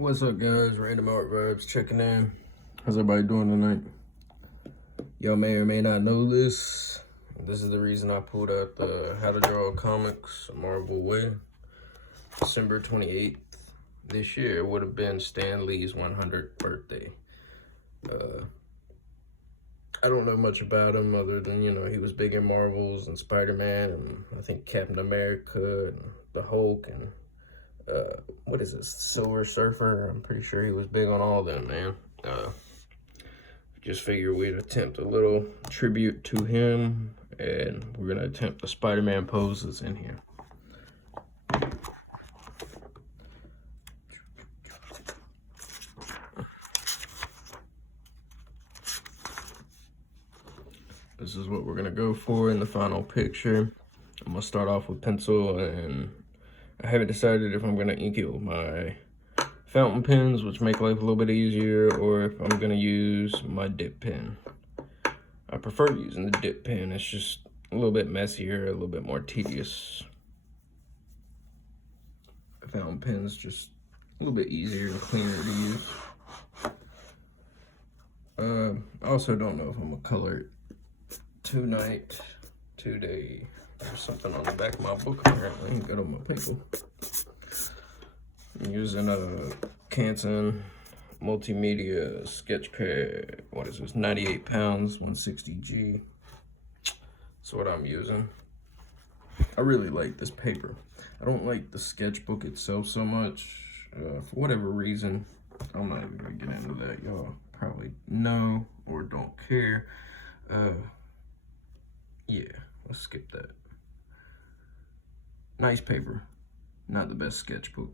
What's up, guys? Random Art Vibes checking in. How's everybody doing tonight? Y'all may or may not know this. This is the reason I pulled out the How to Draw Comics Marvel Way. December 28th this year would have been Stan Lee's 100th birthday. I don't know much about him other than, he was big in Marvels and Spider-Man and I think Captain America and the Hulk and what is this, Silver Surfer? I'm pretty sure he was big on all of them, man. Just figure we'd attempt a little tribute to him, and we're gonna attempt the Spider-Man poses in here. This is what we're gonna go for in the final picture. I'm gonna start off with pencil, and I haven't decided if I'm gonna ink it with my fountain pens, which make life a little bit easier, or if I'm gonna use my dip pen. I prefer using the dip pen. It's just a little bit messier, a little bit more tedious. The fountain pen's just a little bit easier and cleaner to use. I also don't know if I'm gonna color it tonight, today. There's something on the back of my book apparently. Got on my paper. I'm using a Canson Multimedia sketch pad. What is this? 98 pounds, 160G. That's what I'm using. I really like this paper. I don't like the sketchbook itself so much. For whatever reason, I'm not even gonna get into that. Y'all probably know or don't care. Yeah, let's skip that. Nice paper, not the best sketchbook.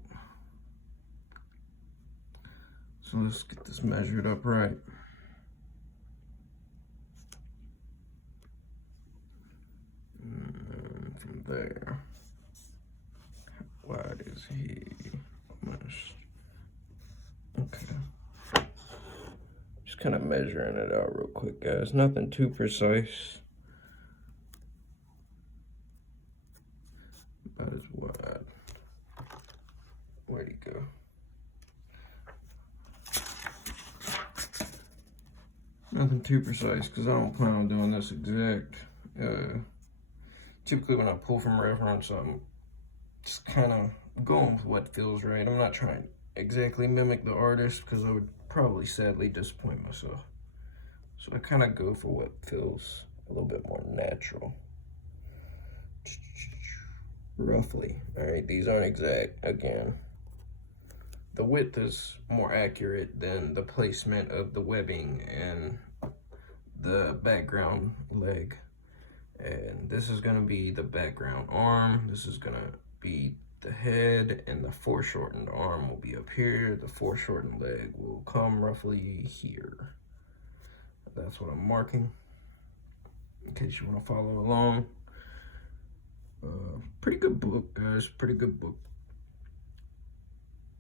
So let's get this measured up right. And from there, how wide is he? Okay. Just kind of measuring it out real quick, guys. Nothing too precise. About as wide. Where'd he go? Nothing too precise because I don't plan on doing this exact. Typically when I pull from reference, I'm just kind of going with what feels right. I'm not trying to exactly mimic the artist because I would probably sadly disappoint myself. So I kind of go for what feels a little bit more natural. Roughly. All right, these aren't exact again. The width is more accurate than the placement of the webbing and the background leg. And this is gonna be the background arm. This is gonna be the head, and the foreshortened arm will be up here. The foreshortened leg will come roughly here. That's what I'm marking, in case you wanna follow along. Pretty good book, guys, pretty good book.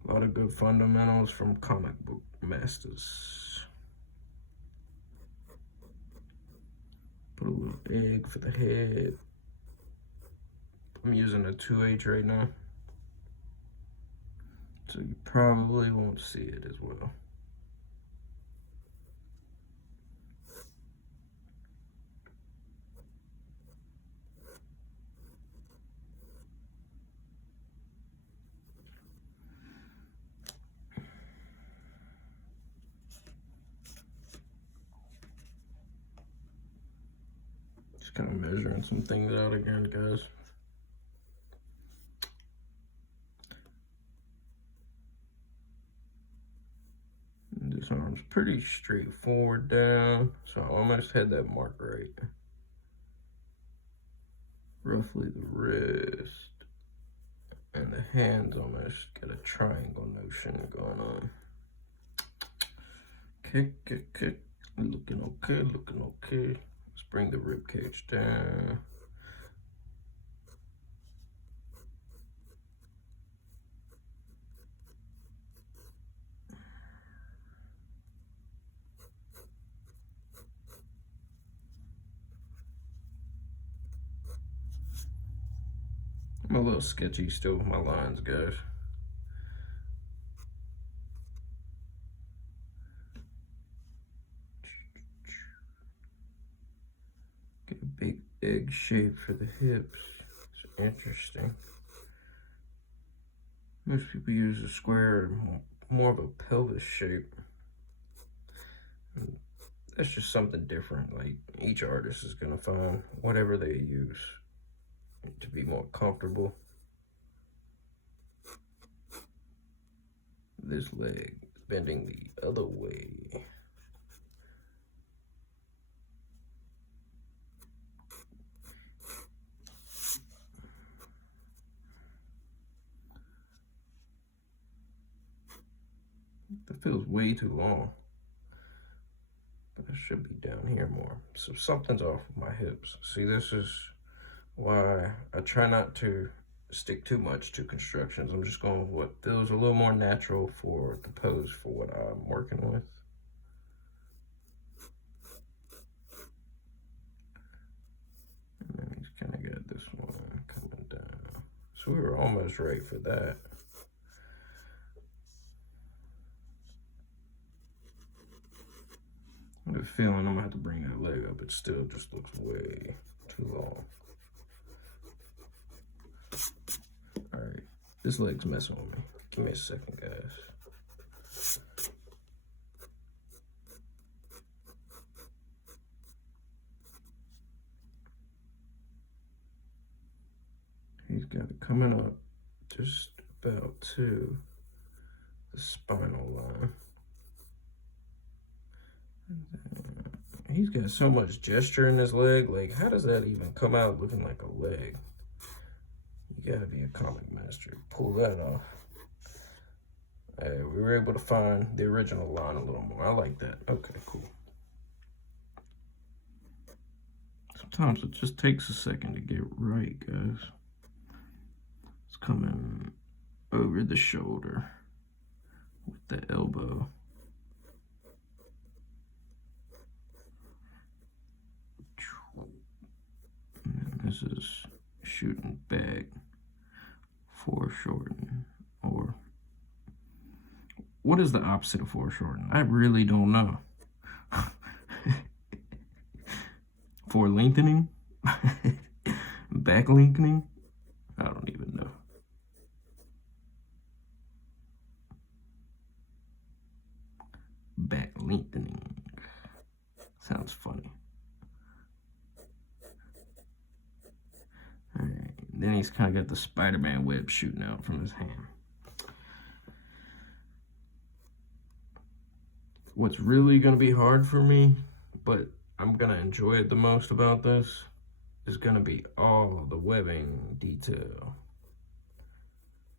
A lot of good fundamentals from comic book masters. Put a little egg for the head. I'm using a 2H right now, so you probably won't see it as well. Just kind of measuring some things out again, guys. This arm's pretty straightforward down, so I almost had that mark right. Roughly the wrist, and the hands almost got a triangle notion going on. Okay, looking okay, looking okay. Let's bring the rib cage down. I'm a little sketchy still with my lines, guys. big egg shape for the hips. It's interesting. Most people use a square, more of a pelvis shape. And that's just something different. Like, each artist is gonna find whatever they use to be more comfortable. This leg is bending the other way. That feels way too long. But it should be down here more. So something's off with my hips. See, this is why I try not to stick too much to constructions. I'm just going with what feels a little more natural for the pose for what I'm working with. And then he's kind of got this one coming down. So we were almost right for that. I have a feeling I'm gonna have to bring that leg up. It still just looks way too long. All right, this leg's messing with me. Give me a second, guys. He's got it coming up just about to the spinal line. He's got so much gesture in his leg. Like, how does that even come out looking like a leg? You gotta be a comic master to pull that off. We were able to find the original line a little more. I like that. Okay, cool. Sometimes it just takes a second to get right, guys. It's coming over the shoulder with the elbow. And this is shooting back, foreshorten, or what is the opposite of foreshorten? I really don't know. For lengthening? Back lengthening? I don't even know. Back lengthening. Sounds funny. All right. Then he's kind of got the Spider-Man web shooting out from his hand. What's really going to be hard for me, but I'm going to enjoy it the most about this, is going to be all the webbing detail.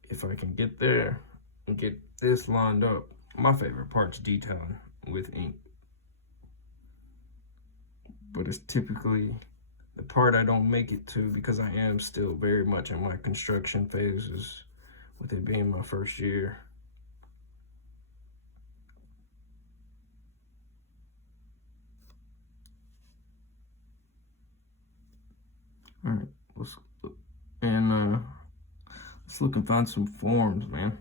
If I can get there and get this lined up, my favorite part's detailing with ink. But it's typically the part I don't make it to because I am still very much in my construction phases, with it being my first year. All right, let's look and find some forms, man.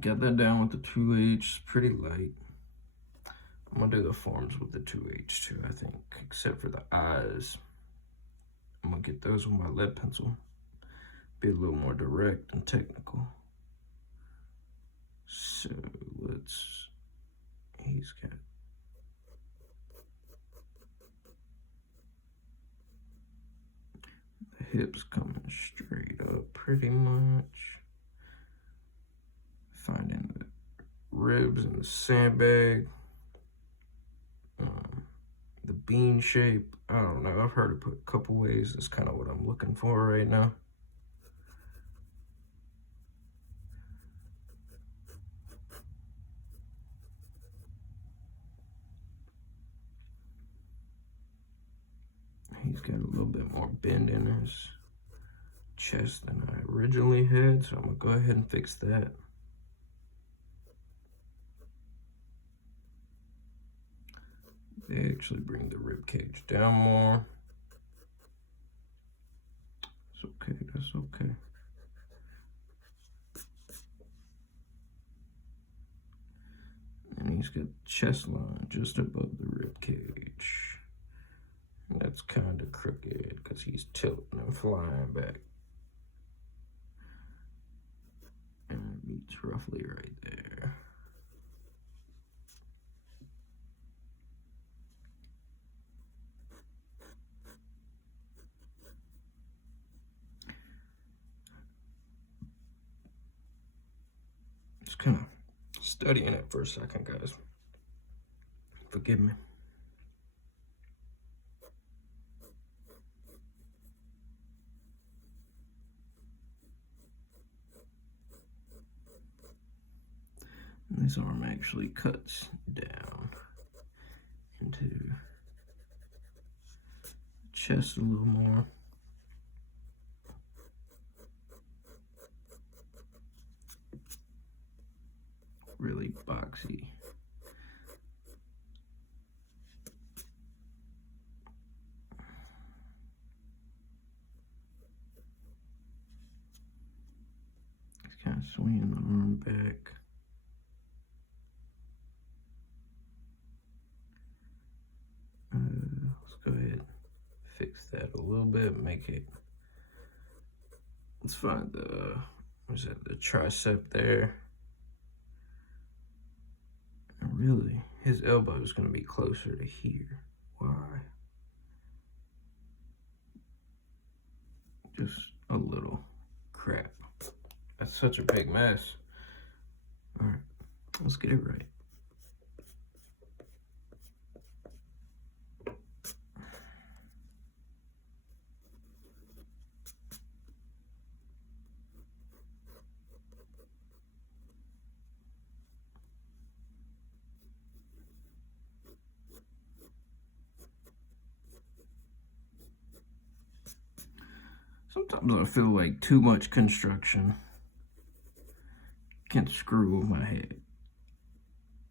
Got that down with the 2H, pretty light. I'm gonna do the forms with the 2H too, I think, except for the eyes. I'm gonna get those with my lead pencil. Be a little more direct and technical. So he's got the hips coming straight up pretty much. Finding the ribs and the sandbag. The bean shape, I don't know. I've heard it put a couple ways. That's kind of what I'm looking for right now. He's got a little bit more bend in his chest than I originally had, so I'm gonna go ahead and fix that. They actually bring the rib cage down more. It's okay, that's okay. And he's got chest line just above the rib cage. That's kind of crooked because he's tilting and flying back. And it meets roughly right there. Just kind of studying it for a second, guys. Forgive me. This arm actually cuts down into the chest a little more. Really boxy. It's kind of swinging the arm back. Let's go ahead and fix that a little bit, make it, let's find the, what's that, the tricep there. And really, his elbow is going to be closer to here. Why? Just a little crap. That's such a big mess. All right, let's get it right. Sometimes I feel like too much construction can screw with my head.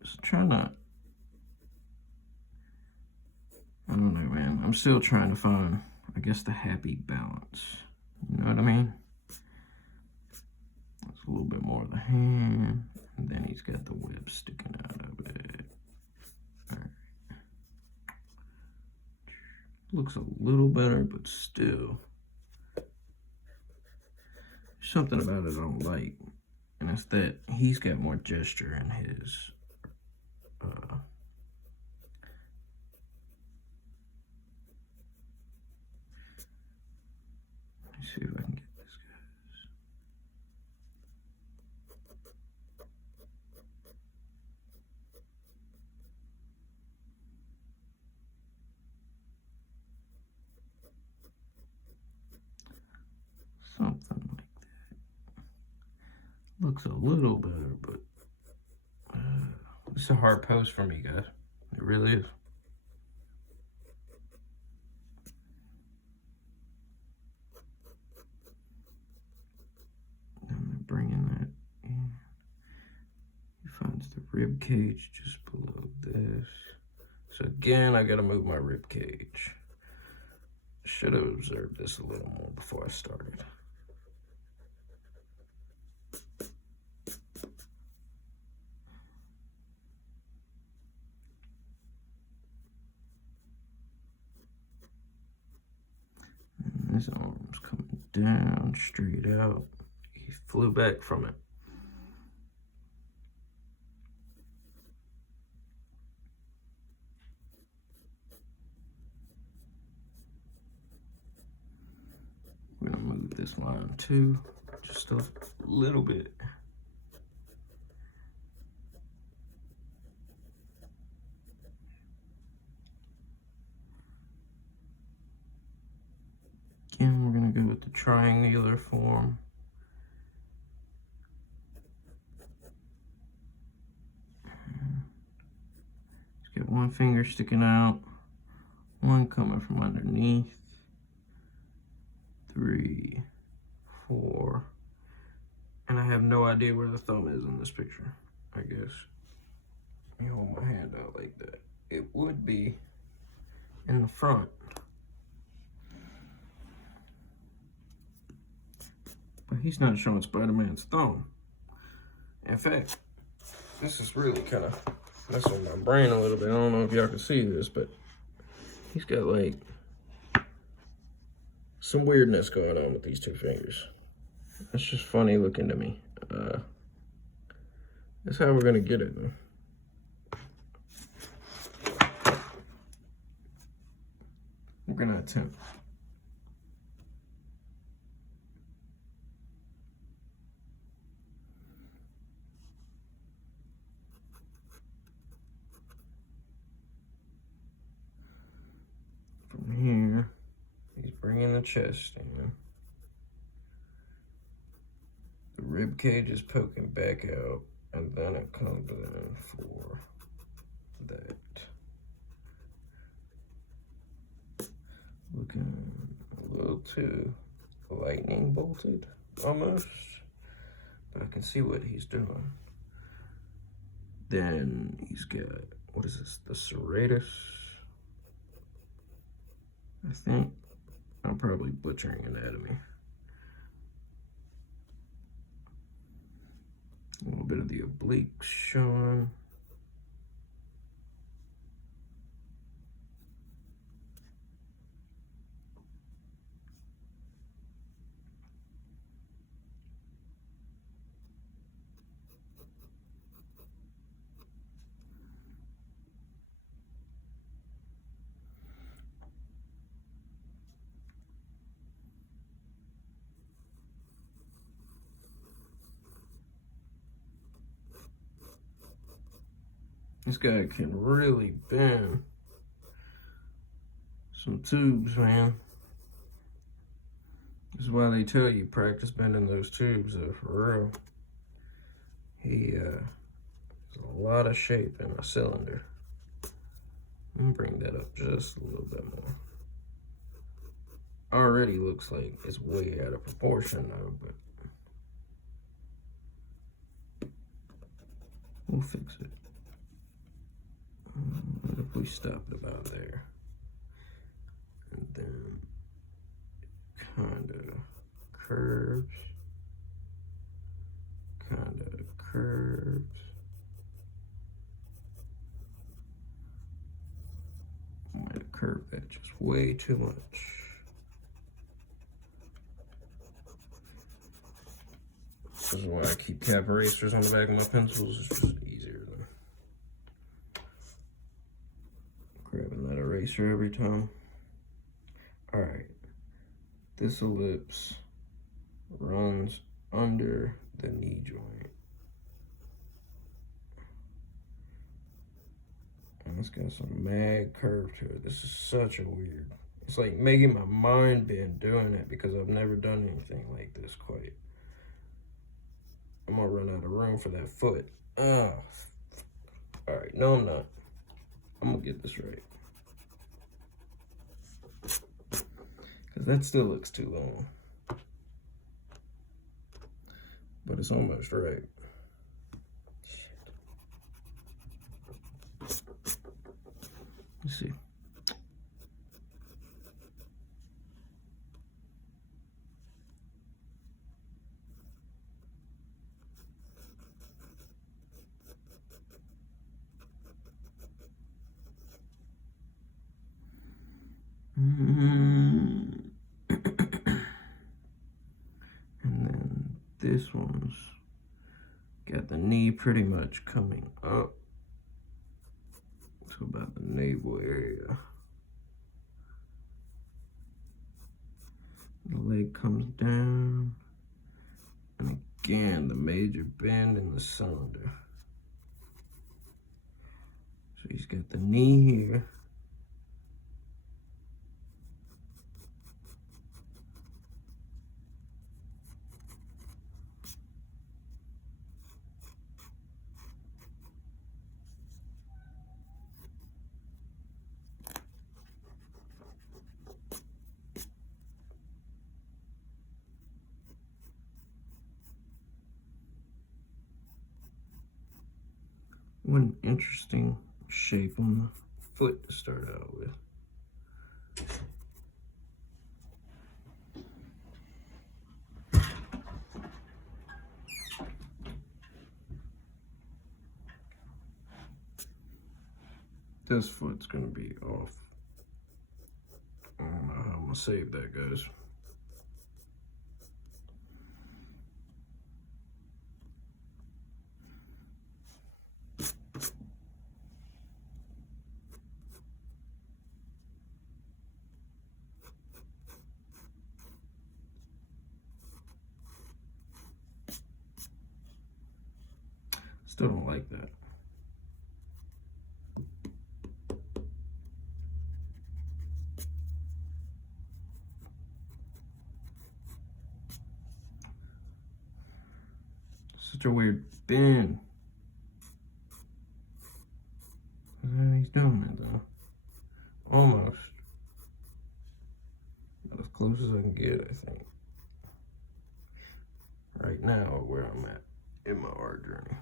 Just trying to, I don't know, man. I'm still trying to find, I guess, the happy balance. You know what I mean? That's a little bit more of the hand, and then he's got the web sticking out of it. All right. Looks a little better, but still. Something about it I don't like, and it's that he's got more gesture in his let me see if I can get this, guys. Something like looks a little better, but it's a hard pose for me, guys. It really is. I'm bringing that in. He finds the rib cage just below this. So again, I gotta move my rib cage. Should have observed this a little more before I started. His arm's coming down, straight out. He flew back from it. We're gonna move this line too, just a little bit. Again, we're gonna go with the triangular form. Just get one finger sticking out, one coming from underneath. 3, 4, and I have no idea where the thumb is in this picture, I guess. Let me hold my hand out like that. It would be in the front. But he's not showing Spider-Man's thumb. In fact, this is really kind of messing with my brain a little bit. I don't know if y'all can see this, but he's got like some weirdness going on with these two fingers. It's just funny looking to me. That's how we're gonna get it though. We're gonna attempt. From here, he's bringing the chest in. The rib cage is poking back out, and then it comes in for that. Looking a little too lightning bolted, almost. But I can see what he's doing. Then he's got, what is this, the serratus? I think. I'm probably butchering anatomy. A little bit of the obliques showing. This guy can really bend some tubes, man. This is why they tell you practice bending those tubes, though, for real. He has a lot of shape in a cylinder. Let me bring that up just a little bit more. Already looks like it's way out of proportion though, but we'll fix it. What if we stopped about there? And then kind of curves, kind of curves. I might have curved that just way too much. This is why I keep cap erasers on the back of my pencils. It's just easier than grabbing that eraser every time. All right, this ellipse runs under the knee joint. And it's got some mad curve to it. This is such a weird, it's like making my mind bend doing it because I've never done anything like this quite. I'm gonna run out of room for that foot. Oh, all right, no I'm not. I'm gonna get this right. Because that still looks too long. But it's almost right. Let's see. And then this one's got the knee pretty much coming up to about the navel area. The leg comes down, and again the major bend in the cylinder. So he's got the knee here. One interesting shape on the foot to start out with. This foot's gonna be off. I don't know how I'm gonna save that, guys. Still don't like that. Such a weird bend. He's doing it though. Almost. But as close as I can get, I think. Right now, where I'm at in my art journey.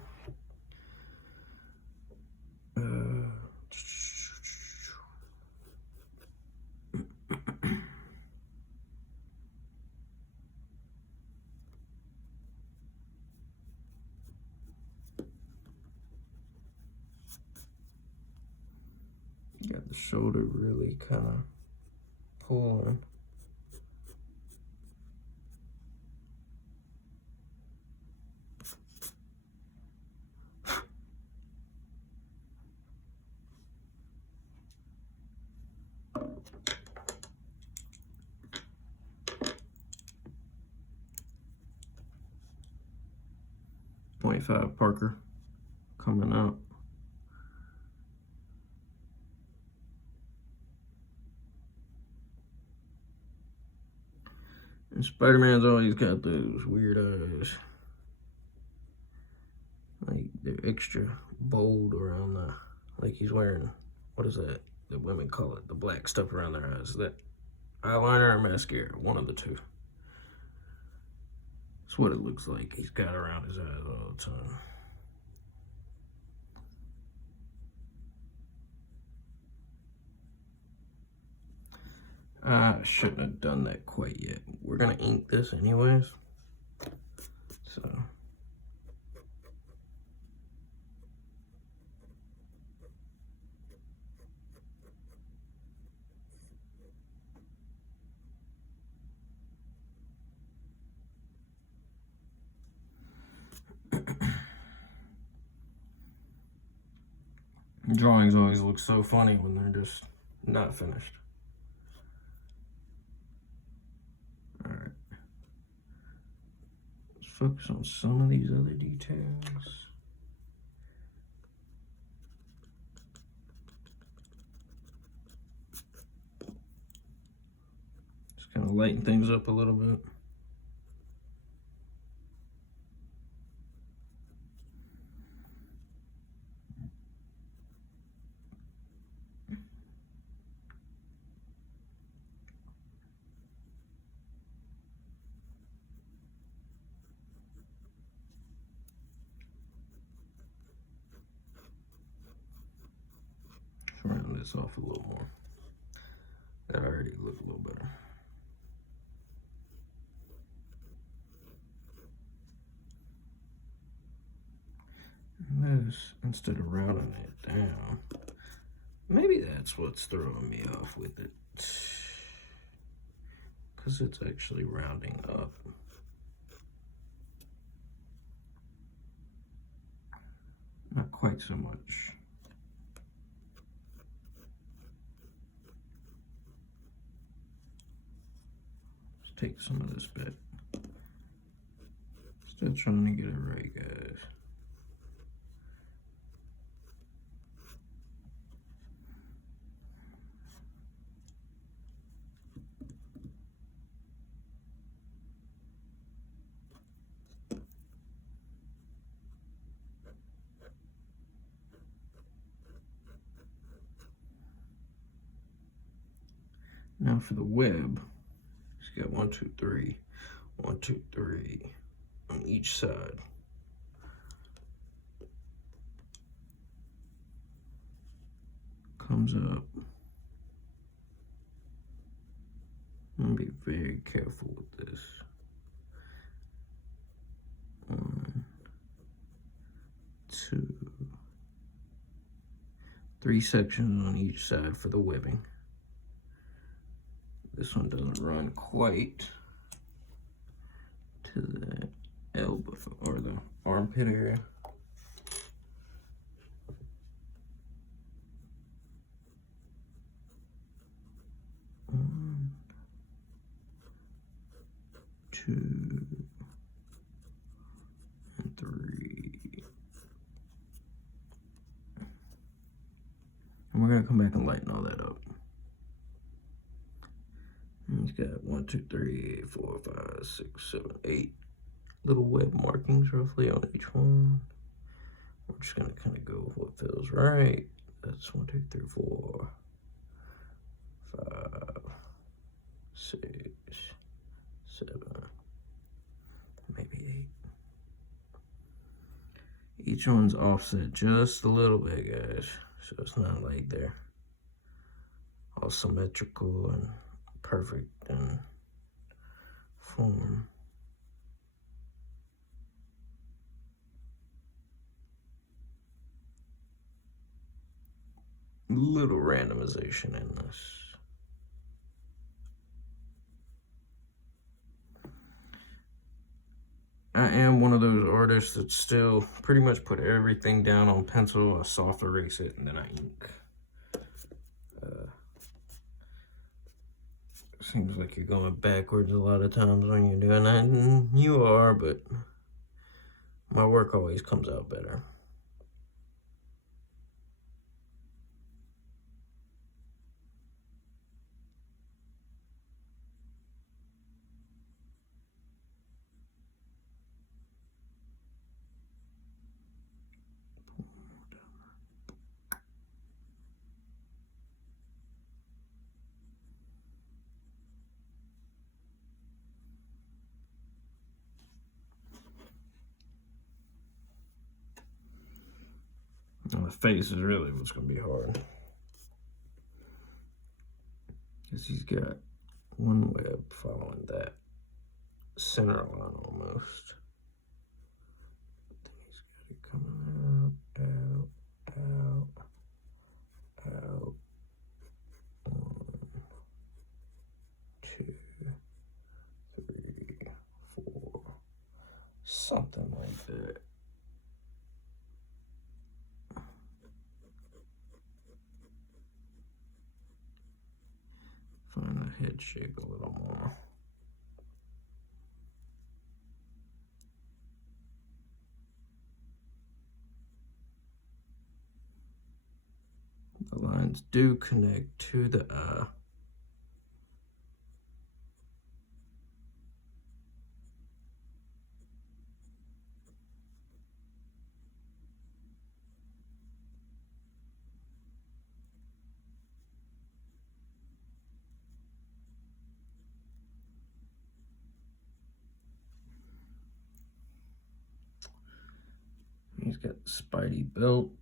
Got the shoulder really kind of pulling. .5 Parker coming out. And Spider-Man's always got those weird eyes. Like, they're extra bold around the, like he's wearing, what is that? The women call it the black stuff around their eyes. Is that eyeliner or mascara? One of the two. That's what it looks like he's got around his eyes all the time. I shouldn't have done that quite yet. We're gonna ink this anyways. So. Drawings always look so funny when they're just not finished. All right. Let's focus on some of these other details. Just kind of lighten things up a little bit. Round this off a little more. That already looked a little better. And this, instead of rounding it down, maybe that's what's throwing me off with it. Because it's actually rounding up. Not quite so much. Take some of this bit. Still trying to get it right, guys. Now for the web. Got 1, 2, 3, 1, 2, 3 on each side. Comes up. I'm gonna be very careful with this. 1, 2, 3 sections on each side for the webbing. This one doesn't run quite to the elbow or the armpit area. One, 2, and 3. we're gonna come back and lighten all that up. And he's got 1, 2, 3, 4, 5, 6, 7, 8 little web markings roughly on each one. We're just gonna kind of go with what feels right. That's 1, 2, 3, 4, 5, 6, 7, maybe 8. Each one's offset just a little bit, guys, so it's not like they're all symmetrical and perfect in form. Little randomization in this. I am one of those artists that still pretty much put everything down on pencil. I soft erase it and then I ink. Seems like you're going backwards a lot of times when you're doing that, and you are, but my work always comes out better. And the face is really what's going to be hard. Because he's got one web following that center line almost. Then he's got it coming out, out. 1, 2, 3, 4. Something like that. Find the head shape a little more. The lines do connect to the eye. He's got Spidey belt.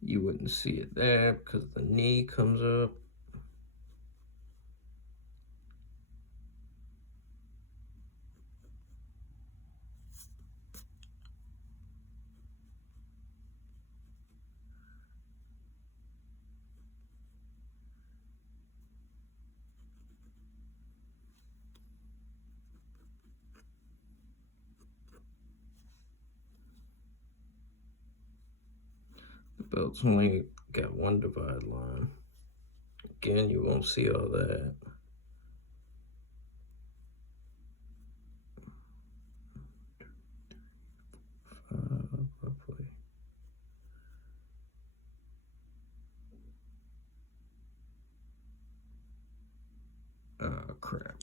You wouldn't see it there because the knee comes up. The belt's only got one divide line. Again, you won't see all that. Roughly. Oh, crap.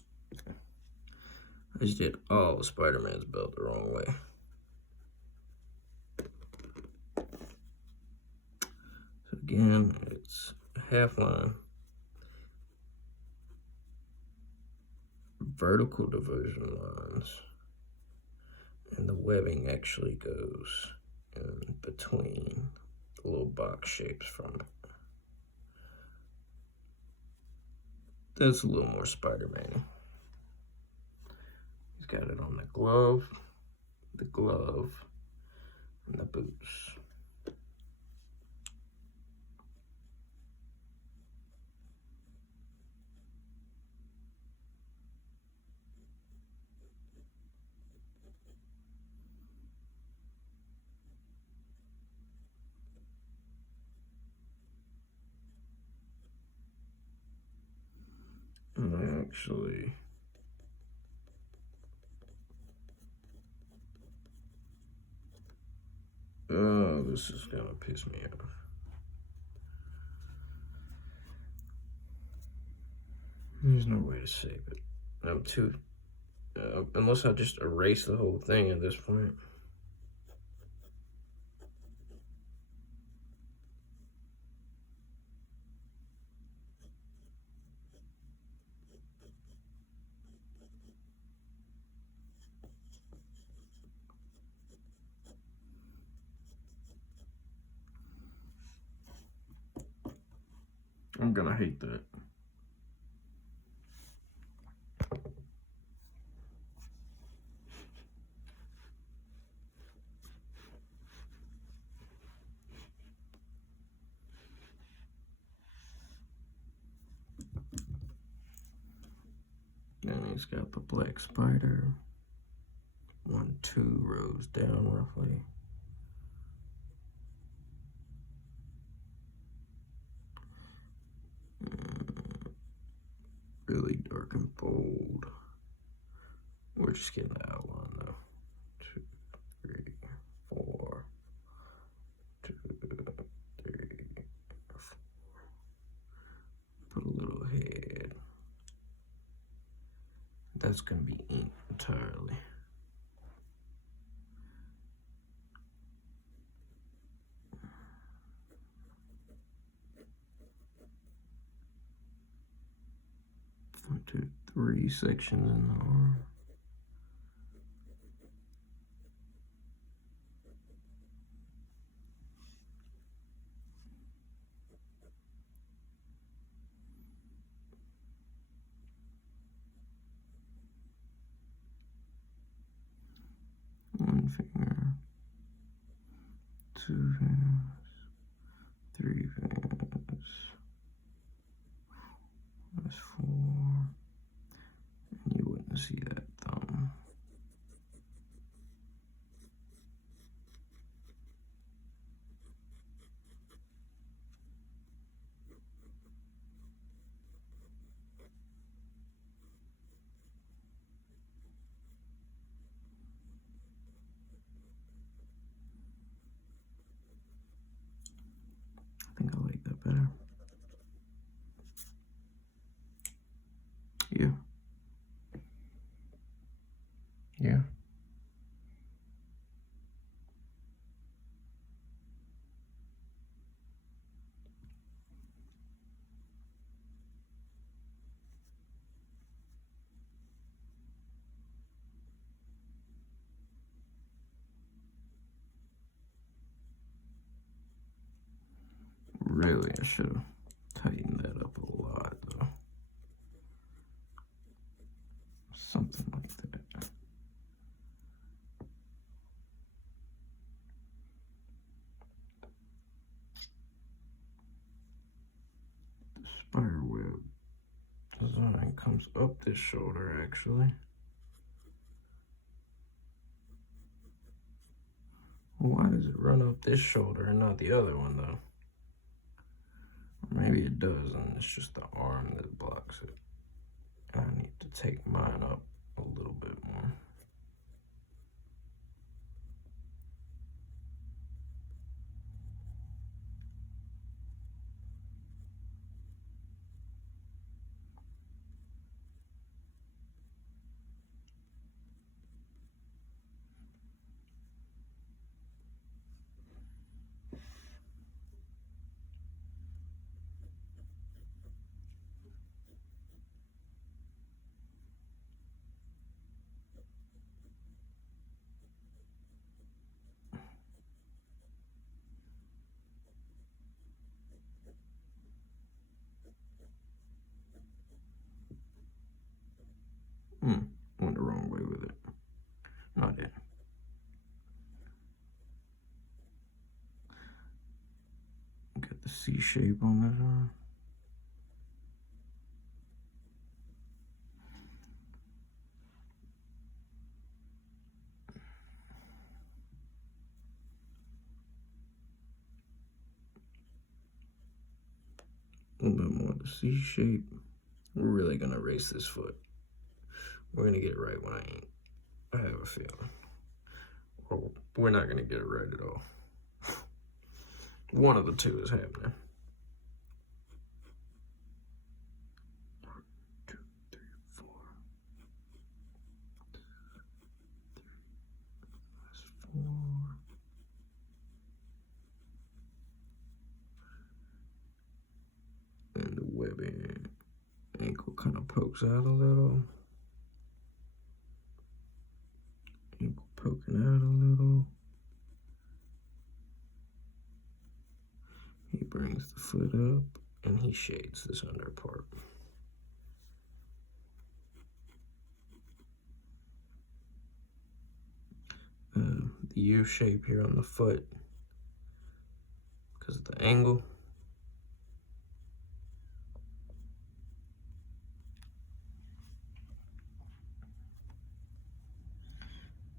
I just did all of Spider-Man's belt the wrong way. So again, it's a half line. Vertical division lines. And the webbing actually goes in between the little box shapes from it. That's a little more Spider-Man. He's got it on the glove, and the boots. actually. Oh, this is gonna piss me off. There's no way to save it. I'm too, unless I just erase the whole thing at this point. I'm gonna hate that. Then he's got the black spider. 1, 2 rows down roughly. Really dark and bold. We're just getting the outline though. 2, 3, 4. 2, 3, 4. Put a little head. That's gonna be ink entirely. One, 2, 3 sections in the arm. One finger, 2 fingers, 3 fingers. That's 4. And you wouldn't see that thumb. I think I like that better. Yeah. Yeah. Really, I should have tightened that up a lot though. Something like that. The spider web design comes up this shoulder actually. Why does it run up this shoulder and not the other one though? Or maybe it does and it's just the arm that blocks it. I need to take mine up a little bit more. Went the wrong way with it. Not it. Got the C shape on this one. A little bit more of the C shape. We're really gonna race this foot. We're gonna get it right when I ain't. I have a feeling. Or we're not gonna get it right at all. One of the two is happening. 1, 2, 3, 4. 4. And the webbing ankle kind of pokes out a little. Ankle poking out a little. He brings the foot up and he shades this under part. The U shape here on the foot because of the angle.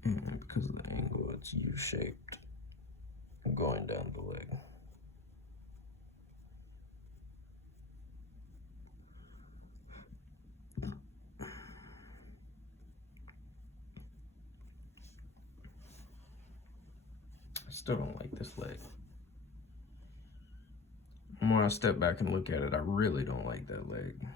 And because of the angle, it's U-shaped going down the leg. I still don't like this leg. And when I step back and look at it, I really don't like that leg.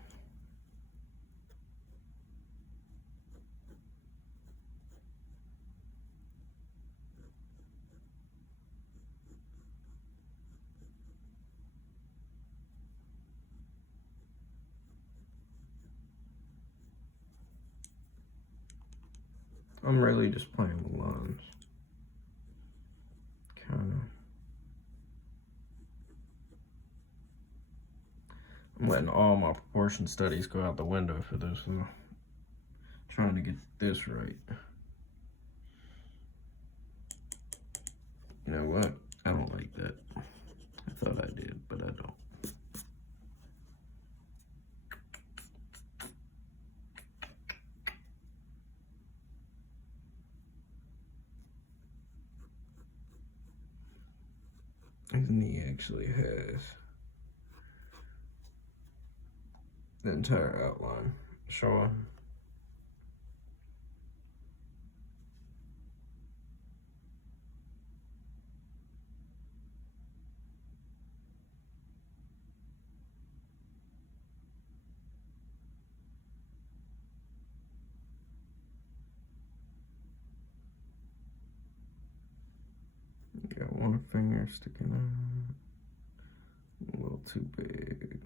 I'm really just playing with lines. Kind of. I'm letting all my proportion studies go out the window for this, though. Trying to get this right. You know what? I don't like that. I thought I did, but I don't. His knee actually has the entire outline showing. Got one finger sticking out, a little too big.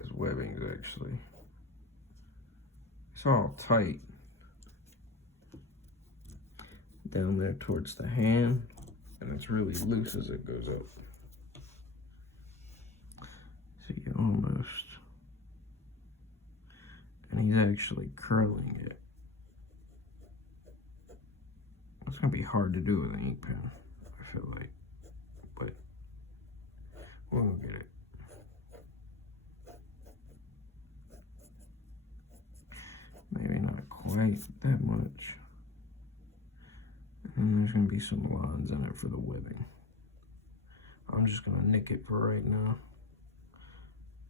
His webbing's actually, it's all tight down there towards the hand, and it's really loose as it goes up. So you almost, and he's actually curling it. It's gonna be hard to do with an ink pen, I feel like, but we'll get it. Maybe not quite that much. And there's gonna be some lines in it for the webbing. I'm just gonna nick it for right now.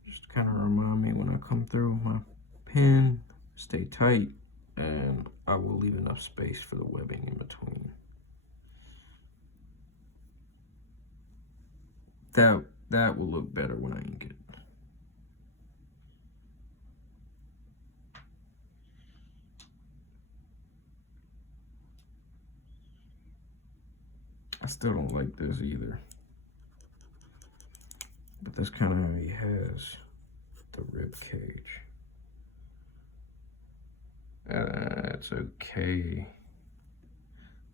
Just kind of remind me when I come through my pen, stay tight, and I will leave enough space for the webbing in between. That will look better when I ink it. I still don't like this either. But that's kind of how he has the rib cage. It's okay.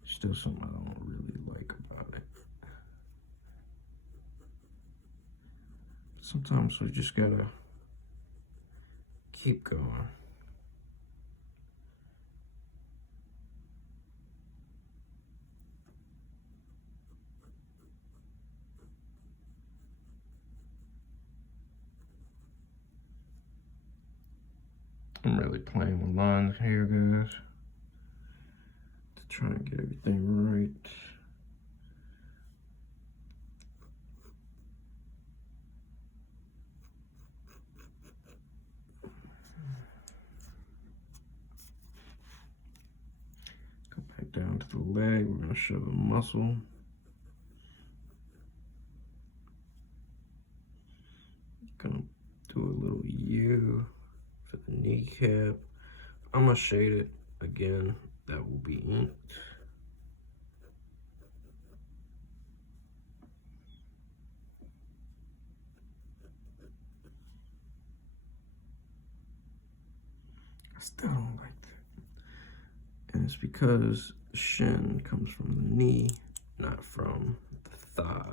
Still something I don't really like about it. Sometimes we just gotta keep going. I'm really playing with lines here, guys, to try and get everything right. Go back down to the leg. We're gonna shove a muscle. Gonna do a little U for the kneecap. I'm gonna shade it again. That will be inked. I still don't like that. And it's because the shin comes from the knee, not from the thigh.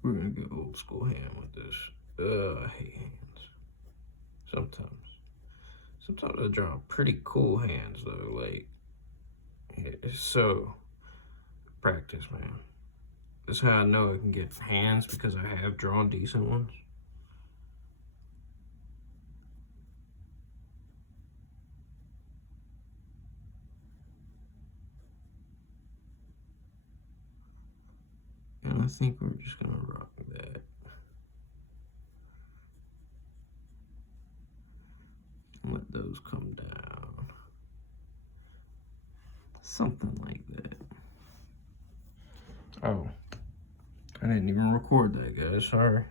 We're gonna get old school hand with this. I hate hands. Sometimes I draw pretty cool hands though. Like, it's so practice, man. That's how I know I can get hands, because I have drawn decent ones. And I think we're just gonna rock that. Let those come down. Something like that. Oh, I didn't even record that, guys. Sorry.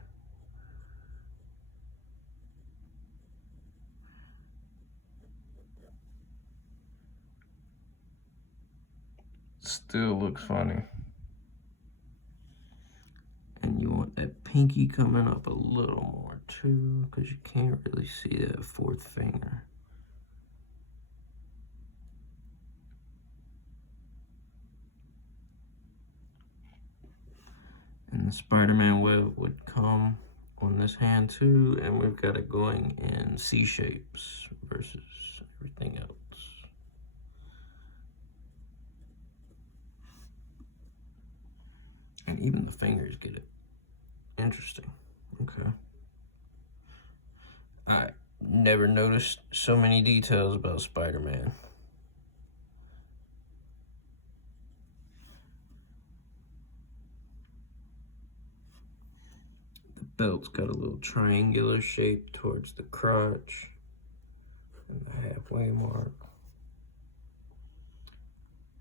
Still looks funny. And you want that pinky coming up a little more too, because you can't really see that fourth finger. And the Spider-Man web would come on this hand too, and we've got it going in C shapes versus everything else. And even the fingers get it. Interesting. Okay. I never noticed so many details about Spider-Man. The belt's got a little triangular shape towards the crotch and the halfway mark.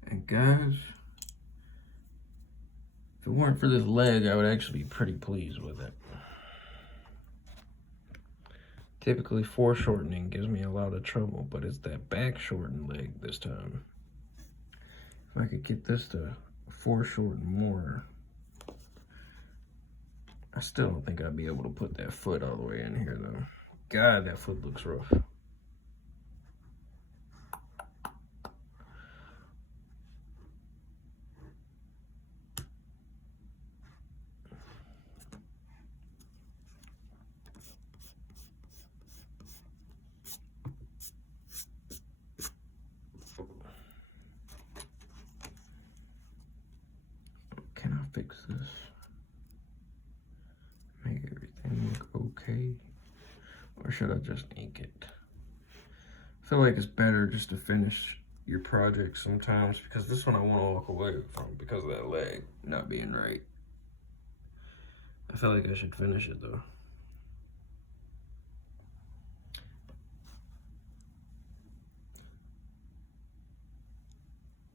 And guys, if it weren't for this leg, I would actually be pretty pleased with it. Typically foreshortening gives me a lot of trouble, but it's that back shortened leg this time. If I could get this to foreshorten more, I still don't think I'd be able to put that foot all the way in here though. God, that foot looks rough. Can I fix this? Make everything look okay? Or should I just ink it? I feel like it's better just to finish your project sometimes, because this one I want to walk away from because of that leg not being right. I feel like I should finish it though.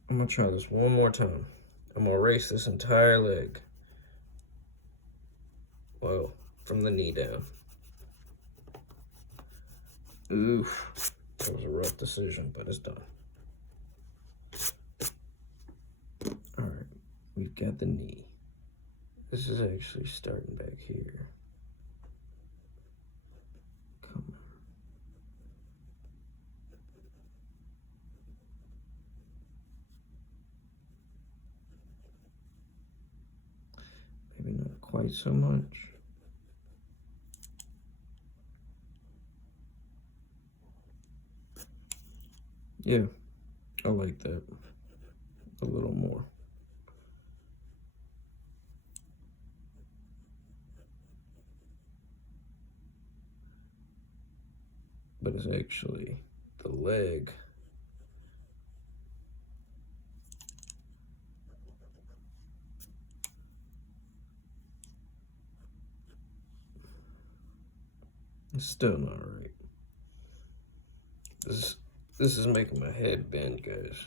I'm gonna try this one more time. I'm gonna erase this entire leg. Well, from the knee down. Oof, that was a rough decision, but it's done. All right, we've got the knee. This is actually starting back here. Come on. Maybe not quite so much. Yeah, I like that a little more. But it's actually the leg. It's still not right. This is making my head bend, guys.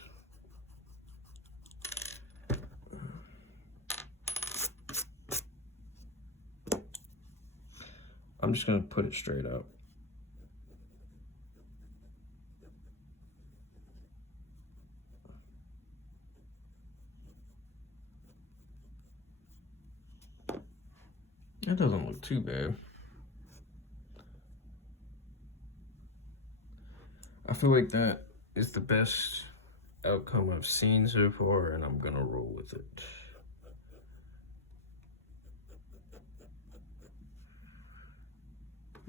I'm just gonna put it straight up. That doesn't look too bad. I feel like that is the best outcome I've seen so far, and I'm gonna roll with it.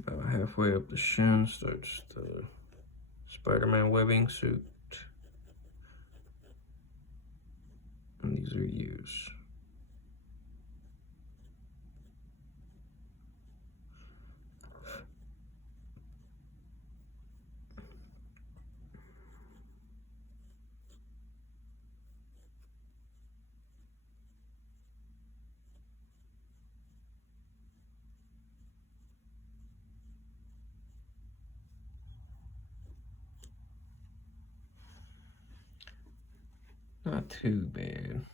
About halfway up the shin starts the Spider-Man webbing suit. And these are U's. Not too bad.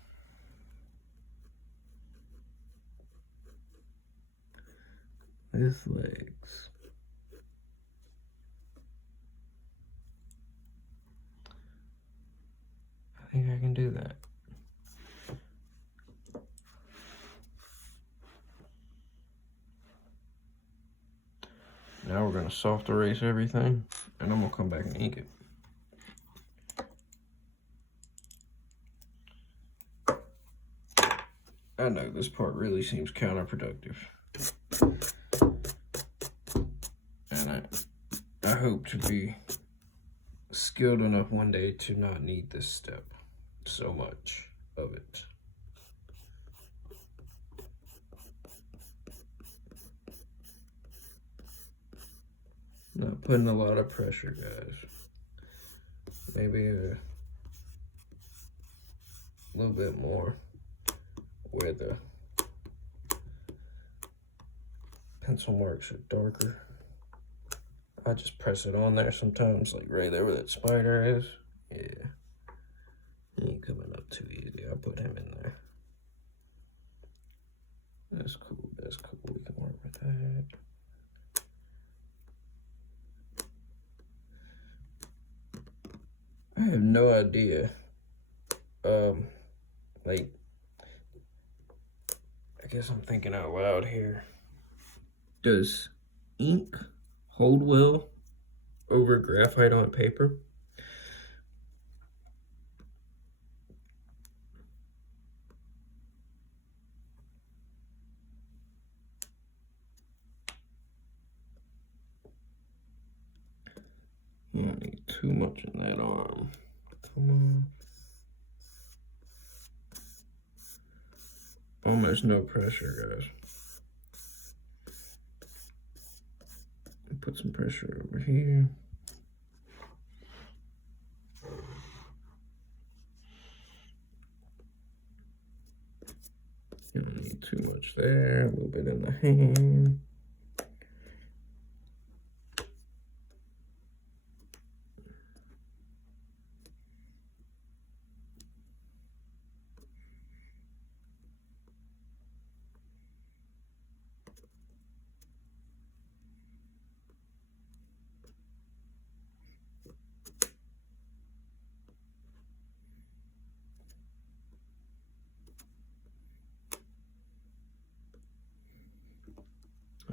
His legs. I think I can do that. Now we're gonna soft erase everything, and I'm gonna come back and ink it. I know this part really seems counterproductive. And I hope to be skilled enough one day to not need this step so much of it. Not putting a lot of pressure, guys. Maybe a little bit more where the pencil marks are darker. I just press it on there sometimes, like right there where that spider is. Yeah. He ain't coming up too easy. I'll put him in there. That's cool. That's cool. We can work with that. I have no idea. Like, I guess I'm thinking out loud here. Does ink hold well over graphite on paper? You don't need too much in that arm. Come on. Almost no pressure, guys. Put some pressure over here. You don't need too much there. A little bit in the hand.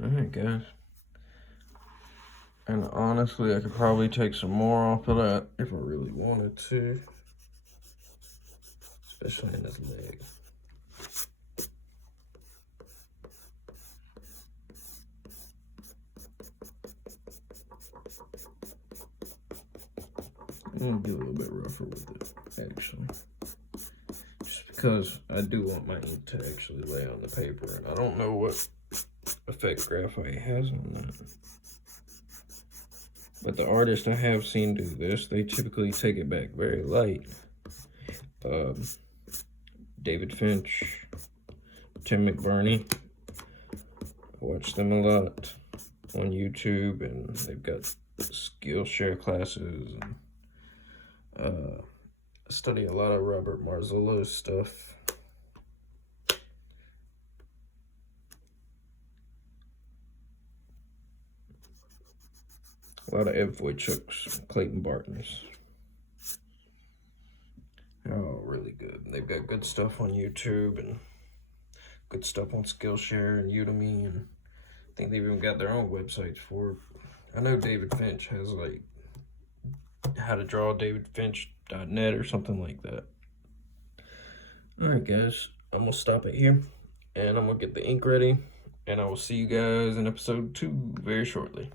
Alright, guys. And honestly, I could probably take some more off of that if I really wanted to. Especially in this leg. I'm gonna be a little bit rougher with it, actually. Just because I do want my ink to actually lay on the paper, and I don't know what effect graphite has on that. But the artists I have seen do this, they typically take it back very light. David Finch, Tim McBurney, I watch them a lot on YouTube, and they've got Skillshare classes, and I study a lot of Robert Marzullo's stuff. A lot of Ed Wojcik's, Clayton Barton's. Oh, really good. They've got good stuff on YouTube and good stuff on Skillshare and Udemy, and I think they've even got their own websites for it. I know David Finch has like how to draw davidfinch.net or something like that. Alright guys, I'm gonna stop it here and I'm gonna get the ink ready, and I will see you guys in episode 2 very shortly.